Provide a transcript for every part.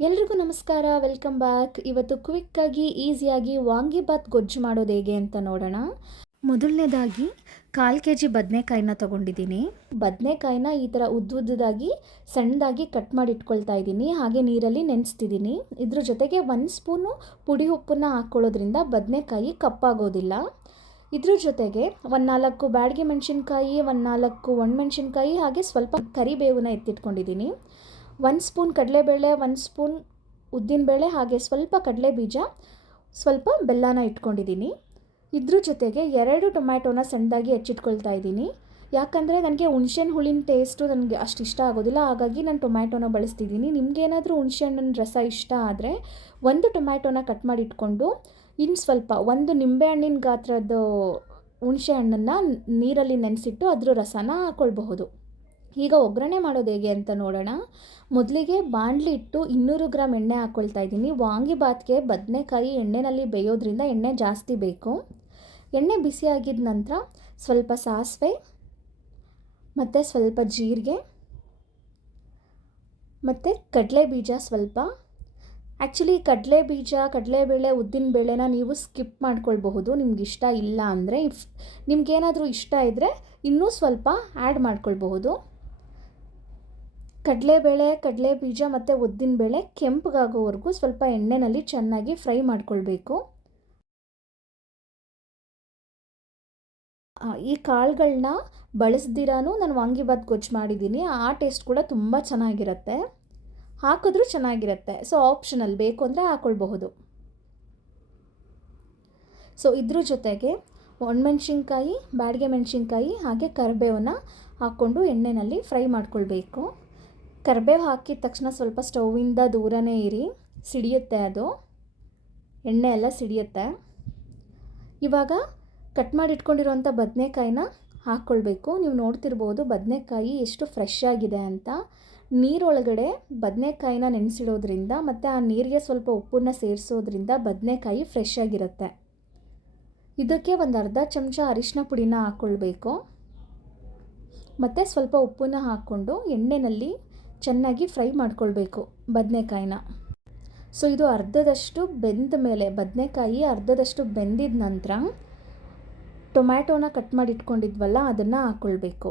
ಎಲ್ರಿಗೂ ನಮಸ್ಕಾರ, welcome back. ಇವತ್ತು ಕ್ವಿಕ್ಕಾಗಿ ಈಸಿಯಾಗಿ ವಾಂಗಿಬಾತ್ ಗೊಜ್ಜು ಮಾಡೋದು ಹೇಗೆ ಅಂತ ನೋಡೋಣ. ಮೊದಲನೇದಾಗಿ 1/4 kg ಬದನೆಕಾಯಿನ ತೊಗೊಂಡಿದ್ದೀನಿ. ಬದನೆಕಾಯಿನ ಈ ಥರ ಉದ್ದುದ್ದಾಗಿ ಸಣ್ಣದಾಗಿ ಕಟ್ ಮಾಡಿ ಇಟ್ಕೊಳ್ತಾ ಇದ್ದೀನಿ. ಹಾಗೆ ನೀರಲ್ಲಿ ನೆನೆಸ್ತಿದ್ದೀನಿ. ಇದ್ರ ಜೊತೆಗೆ 1 ಸ್ಪೂನು ಪುಡಿ ಉಪ್ಪನ್ನು ಹಾಕ್ಕೊಳ್ಳೋದ್ರಿಂದ ಬದನೆಕಾಯಿ ಕಪ್ಪಾಗೋದಿಲ್ಲ. ಇದ್ರ ಜೊತೆಗೆ 4 ಬ್ಯಾಡಗಿ ಮೆಣಸಿನ್ಕಾಯಿ, 4 ಒಣಮೆಣಸಿನ್ಕಾಯಿ, ಹಾಗೆ ಸ್ವಲ್ಪ ಕರಿಬೇವನ್ನ ಎತ್ತಿಟ್ಕೊಂಡಿದ್ದೀನಿ. 1 ಸ್ಪೂನ್ ಕಡಲೆಬೇಳೆ, 1 ಸ್ಪೂನ್ ಉದ್ದಿನಬೇಳೆ, ಹಾಗೆ ಸ್ವಲ್ಪ ಕಡಲೆ ಬೀಜ, ಸ್ವಲ್ಪ ಬೆಲ್ಲನ ಇಟ್ಕೊಂಡಿದ್ದೀನಿ. ಇದ್ರ ಜೊತೆಗೆ 2 ಟೊಮ್ಯಾಟೋನ ಸಣ್ಣದಾಗಿ ಹೆಚ್ಚಿಟ್ಕೊಳ್ತಾ ಇದ್ದೀನಿ. ಯಾಕಂದರೆ ನನಗೆ ಹುಣಸೆಹಣ್ಣು ಹುಳಿನ ಟೇಸ್ಟು ನನಗೆ ಅಷ್ಟು ಇಷ್ಟ ಆಗೋದಿಲ್ಲ, ಹಾಗಾಗಿ ನಾನು ಟೊಮ್ಯಾಟೋನ ಬಳಸ್ತಿದ್ದೀನಿ. ನಿಮಗೇನಾದರೂ ಹುಣಸೆಹಣ್ಣಿನ ರಸ ಇಷ್ಟ ಆದರೆ 1 ಟೊಮ್ಯಾಟೋನ ಕಟ್ ಮಾಡಿ ಇಟ್ಕೊಂಡು ಇನ್ನು ಸ್ವಲ್ಪ 1 ನಿಂಬೆಹಣ್ಣಿನ ಗಾತ್ರದ ಹುಣಸೆಹಣ್ಣನ್ನು ನೀರಲ್ಲಿ ನೆನೆಸಿಟ್ಟು ಅದ್ರ ರಸನ ಹಾಕ್ಕೊಳ್ಬಹುದು. ಈಗ ಒಗ್ಗರಣೆ ಮಾಡೋದು ಹೇಗೆ ಅಂತ ನೋಡೋಣ. ಮೊದಲಿಗೆ ಬಾಣಲಿ ಇಟ್ಟು 200 ಗ್ರಾಮ್ ಎಣ್ಣೆ ಹಾಕ್ಕೊಳ್ತಾ ಇದ್ದೀನಿ. ವಾಂಗಿಬಾತ್ಗೆ ಬದನೆಕಾಯಿ ಎಣ್ಣೆಯಲ್ಲಿ ಬೇಯೋದ್ರಿಂದ ಎಣ್ಣೆ ಜಾಸ್ತಿ ಬೇಕು. ಎಣ್ಣೆ ಬಿಸಿ ಆಗಿದ ನಂತರ ಸ್ವಲ್ಪ ಸಾಸಿವೆ ಮತ್ತು ಸ್ವಲ್ಪ ಜೀರಿಗೆ ಮತ್ತು ಕಡಲೆ ಬೀಜ ಸ್ವಲ್ಪ. ಆ್ಯಕ್ಚುಲಿ ಕಡಲೆ ಬೀಜ, ಕಡಲೆಬೇಳೆ, ಉದ್ದಿನಬೇಳೆನ ನೀವು ಸ್ಕಿಪ್ ಮಾಡ್ಕೊಳ್ಬಹುದು ನಿಮ್ಗೆ ಇಷ್ಟ ಇಲ್ಲ ಅಂದರೆ. ನಿಮ್ಗೇನಾದರೂ ಇಷ್ಟ ಇದ್ದರೆ ಇನ್ನೂ ಸ್ವಲ್ಪ ಆ್ಯಡ್ ಮಾಡ್ಕೊಳ್ಬಹುದು. ಕಡಲೆಬೇಳೆ, ಕಡಲೆ ಬೀಜ ಮತ್ತು ಉದ್ದಿನಬೇಳೆ ಕೆಂಪಗಾಗೋವರೆಗೂ ಸ್ವಲ್ಪ ಎಣ್ಣೆಯಲ್ಲಿ ಚೆನ್ನಾಗಿ ಫ್ರೈ ಮಾಡ್ಕೊಳ್ಬೇಕು. ಈ ಕಾಳುಗಳನ್ನ ಬಳಸ್ದಿರಾನು ನಾನು ವಾಂಗಿಬಾತ್ ಗೊಜ್ಜು ಮಾಡಿದ್ದೀನಿ. ಆ ಟೇಸ್ಟ್ ಕೂಡ ತುಂಬ ಚೆನ್ನಾಗಿರುತ್ತೆ. ಹಾಕಿದ್ರೂ ಚೆನ್ನಾಗಿರುತ್ತೆ. ಸೊ ಆಪ್ಷನಲ್, ಬೇಕು ಅಂದರೆ ಹಾಕ್ಕೊಳ್ಬಹುದು. ಸೊ ಇದ್ರ ಜೊತೆಗೆ ಒಣಮೆಣ್ಸಿನ್ಕಾಯಿ, ಬ್ಯಾಡಗೆ ಮೆಣಸಿನ್ಕಾಯಿ, ಹಾಗೆ ಕರಿಬೇವನ್ನ ಹಾಕ್ಕೊಂಡು ಎಣ್ಣೆಯಲ್ಲಿ ಫ್ರೈ ಮಾಡ್ಕೊಳ್ಬೇಕು. ಕರಿಬೇವು ಹಾಕಿದ ತಕ್ಷಣ ಸ್ವಲ್ಪ ಸ್ಟೌವಿಂದ ದೂರನೇ ಇರಿ, ಸಿಡಿಯುತ್ತೆ, ಅದು ಎಣ್ಣೆ ಎಲ್ಲ ಸಿಡಿಯುತ್ತೆ. ಇವಾಗ ಕಟ್ ಮಾಡಿ ಇಟ್ಕೊಂಡಿರೋಂಥ ಬದನೆಕಾಯಿನ ಹಾಕ್ಕೊಳ್ಬೇಕು. ನೀವು ನೋಡ್ತಿರ್ಬೋದು ಬದನೆಕಾಯಿ ಎಷ್ಟು ಫ್ರೆಶ್ ಆಗಿದೆ ಅಂತ. ನೀರೊಳಗಡೆ ಬದನೆಕಾಯಿನ ನೆನೆಸಿಡೋದ್ರಿಂದ ಮತ್ತು ಆ ನೀರಿಗೆ ಸ್ವಲ್ಪ ಉಪ್ಪನ್ನು ಸೇರಿಸೋದ್ರಿಂದ ಬದನೆಕಾಯಿ ಫ್ರೆಶ್ ಆಗಿರುತ್ತೆ. ಇದಕ್ಕೆ ಒಂದು ಅರ್ಧ ಚಮಚ ಅರಿಶಿನ ಪುಡಿನ ಹಾಕ್ಕೊಳ್ಬೇಕು ಮತ್ತು ಸ್ವಲ್ಪ ಉಪ್ಪನ್ನು ಹಾಕ್ಕೊಂಡು ಎಣ್ಣೆಯಲ್ಲಿ ಚೆನ್ನಾಗಿ ಫ್ರೈ ಮಾಡ್ಕೊಳ್ಬೇಕು ಬದನೆಕಾಯಿನ. ಸೊ ಇದು ಅರ್ಧದಷ್ಟು ಬೆಂದ ಮೇಲೆ, ಬದನೆಕಾಯಿ ಅರ್ಧದಷ್ಟು ಬೆಂದಿದ ನಂತರ ಟೊಮ್ಯಾಟೋನ ಕಟ್ ಮಾಡಿ ಇಟ್ಕೊಂಡಿದ್ವಲ್ಲ ಅದನ್ನು ಹಾಕ್ಕೊಳ್ಬೇಕು.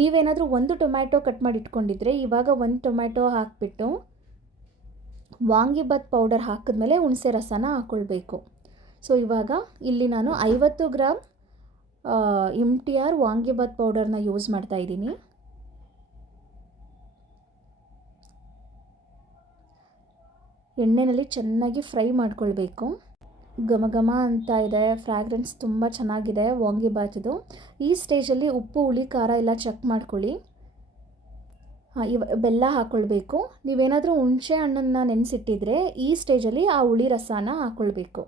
ನೀವೇನಾದರೂ 1 ಟೊಮ್ಯಾಟೊ ಕಟ್ ಮಾಡಿ ಇಟ್ಕೊಂಡಿದ್ರೆ ಇವಾಗ 1 ಟೊಮ್ಯಾಟೊ ಹಾಕಿಬಿಟ್ಟು ವಾಂಗಿಬಾತ್ ಪೌಡರ್ ಹಾಕಿದ್ಮೇಲೆ ಹುಣಸೆ ರಸನ ಹಾಕ್ಕೊಳ್ಬೇಕು. ಸೊ ಇವಾಗ ಇಲ್ಲಿ ನಾನು 50 ಗ್ರಾಮ್ MTR ವಾಂಗಿಬಾತ್ ಪೌಡರ್ನ ಯೂಸ್ ಮಾಡ್ತಾಯಿದ್ದೀನಿ. ಎಣ್ಣೆಯಲ್ಲಿ ಚೆನ್ನಾಗಿ ಫ್ರೈ ಮಾಡ್ಕೊಳ್ಬೇಕು. ಘಮ ಘಮ ಅಂತ ಇದೆ, ಫ್ರ್ಯಾಗ್ರೆನ್ಸ್ ತುಂಬ ಚೆನ್ನಾಗಿದೆ ವಾಂಗಿಬಾತಿದು. ಈ ಸ್ಟೇಜಲ್ಲಿ ಉಪ್ಪು, ಹುಳಿ, ಖಾರ ಎಲ್ಲ ಚೆಕ್ ಮಾಡ್ಕೊಳ್ಳಿ. ಬೆಲ್ಲ ಹಾಕ್ಕೊಳ್ಬೇಕು. ನೀವೇನಾದರೂ ಹುಣಸೆ ಹಣ್ಣನ್ನು ನೆನೆಸಿಟ್ಟಿದ್ರೆ ಈ ಸ್ಟೇಜಲ್ಲಿ ಆ ಹುಳಿ ರಸನ ಹಾಕ್ಕೊಳ್ಬೇಕು.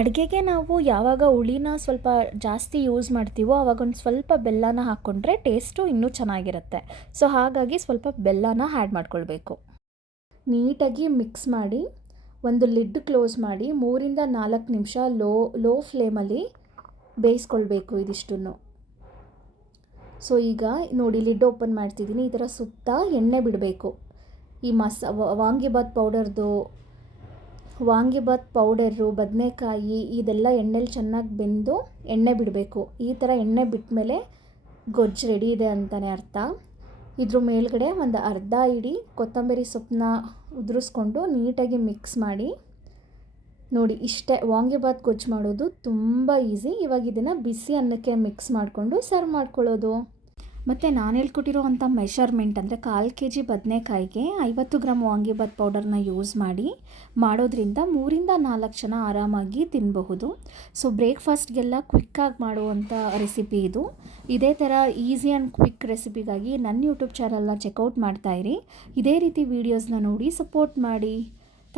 ಅಡುಗೆಗೆ ನಾವು ಯಾವಾಗ ಹುಳಿನ ಸ್ವಲ್ಪ ಜಾಸ್ತಿ ಯೂಸ್ ಮಾಡ್ತೀವೋ ಆವಾಗ ಒಂದು ಸ್ವಲ್ಪ ಬೆಲ್ಲನ ಹಾಕ್ಕೊಂಡ್ರೆ ಟೇಸ್ಟು ಇನ್ನೂ ಚೆನ್ನಾಗಿರುತ್ತೆ. ಸೊ ಹಾಗಾಗಿ ಸ್ವಲ್ಪ ಬೆಲ್ಲನ ಆ್ಯಡ್ ಮಾಡ್ಕೊಳ್ಬೇಕು. ನೀಟಾಗಿ ಮಿಕ್ಸ್ ಮಾಡಿ ಒಂದು ಲಿಡ್ ಕ್ಲೋಸ್ ಮಾಡಿ 3 ರಿಂದ 4 ನಿಮಿಷ ಲೋ ಫ್ಲೇಮಲ್ಲಿ ಬೇಯಿಸ್ಕೊಳ್ಬೇಕು ಇದಿಷ್ಟನ್ನು. ಸೊ ಈಗ ನೋಡಿ ಲಿಡ್ ಓಪನ್ ಮಾಡ್ತಿದ್ದೀನಿ. ಈ ಥರ ಸುತ್ತ ಎಣ್ಣೆ ಬಿಡಬೇಕು. ಈ ವಾಂಗಿಬಾತ್ ಪೌಡರು, ಬದನೆಕಾಯಿ ಇದೆಲ್ಲ ಎಣ್ಣೆಲಿ ಚೆನ್ನಾಗಿ ಬೆಂದು ಎಣ್ಣೆ ಬಿಡಬೇಕು. ಈ ಥರ ಎಣ್ಣೆ ಬಿಟ್ಟ ಮೇಲೆ ಗೊಜ್ಜು ರೆಡಿ ಇದೆ ಅಂತಲೇ ಅರ್ಥ. ಇದ್ರ ಮೇಲ್ಗಡೆ ಒಂದು ಅರ್ಧ ಇಡೀ ಕೊತ್ತಂಬರಿ ಸೊಪ್ಪನ್ನ ಉದುರಿಸ್ಕೊಂಡು ನೀಟಾಗಿ ಮಿಕ್ಸ್ ಮಾಡಿ. ನೋಡಿ ಇಷ್ಟೇ, ವಾಂಗಿಬಾತ್ ಗೊಜ್ಜು ಮಾಡೋದು ತುಂಬ ಈಸಿ. ಇವಾಗ ಇದನ್ನು ಬಿಸಿ ಅನ್ನಕ್ಕೆ ಮಿಕ್ಸ್ ಮಾಡಿಕೊಂಡು ಸರ್ವ್ ಮಾಡ್ಕೊಳ್ಳೋದು. ಮತ್ತು ನಾನು ಹೇಳ್ಕೊಟ್ಟಿರೋ ಅಂಥ ಮೆಷರ್ಮೆಂಟ್ ಅಂದರೆ 1/4 kg ಬದನೆಕಾಯಿಗೆ 50 ಗ್ರಾಮ್ ವಾಂಗಿಬಾತ್ ಪೌಡರ್ನ ಯೂಸ್ ಮಾಡೋದ್ರಿಂದ 3 ರಿಂದ 4 ಜನ ಆರಾಮಾಗಿ ತಿನ್ನಬಹುದು. ಸೊ ಬ್ರೇಕ್ಫಾಸ್ಟ್ಗೆಲ್ಲ ಕ್ವಿಕ್ಕಾಗಿ ಮಾಡುವಂಥ ರೆಸಿಪಿ ಇದು. ಇದೇ ಥರ ಈಸಿ ಆ್ಯಂಡ್ ಕ್ವಿಕ್ ರೆಸಿಪಿಗಾಗಿ ನನ್ನ ಯೂಟ್ಯೂಬ್ ಚಾನಲ್ನ ಚೆಕ್ಔಟ್ ಮಾಡ್ತಾಯಿರಿ. ಇದೇ ರೀತಿ ವೀಡಿಯೋಸ್ನ ನೋಡಿ ಸಪೋರ್ಟ್ ಮಾಡಿ.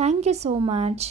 Thank you so much.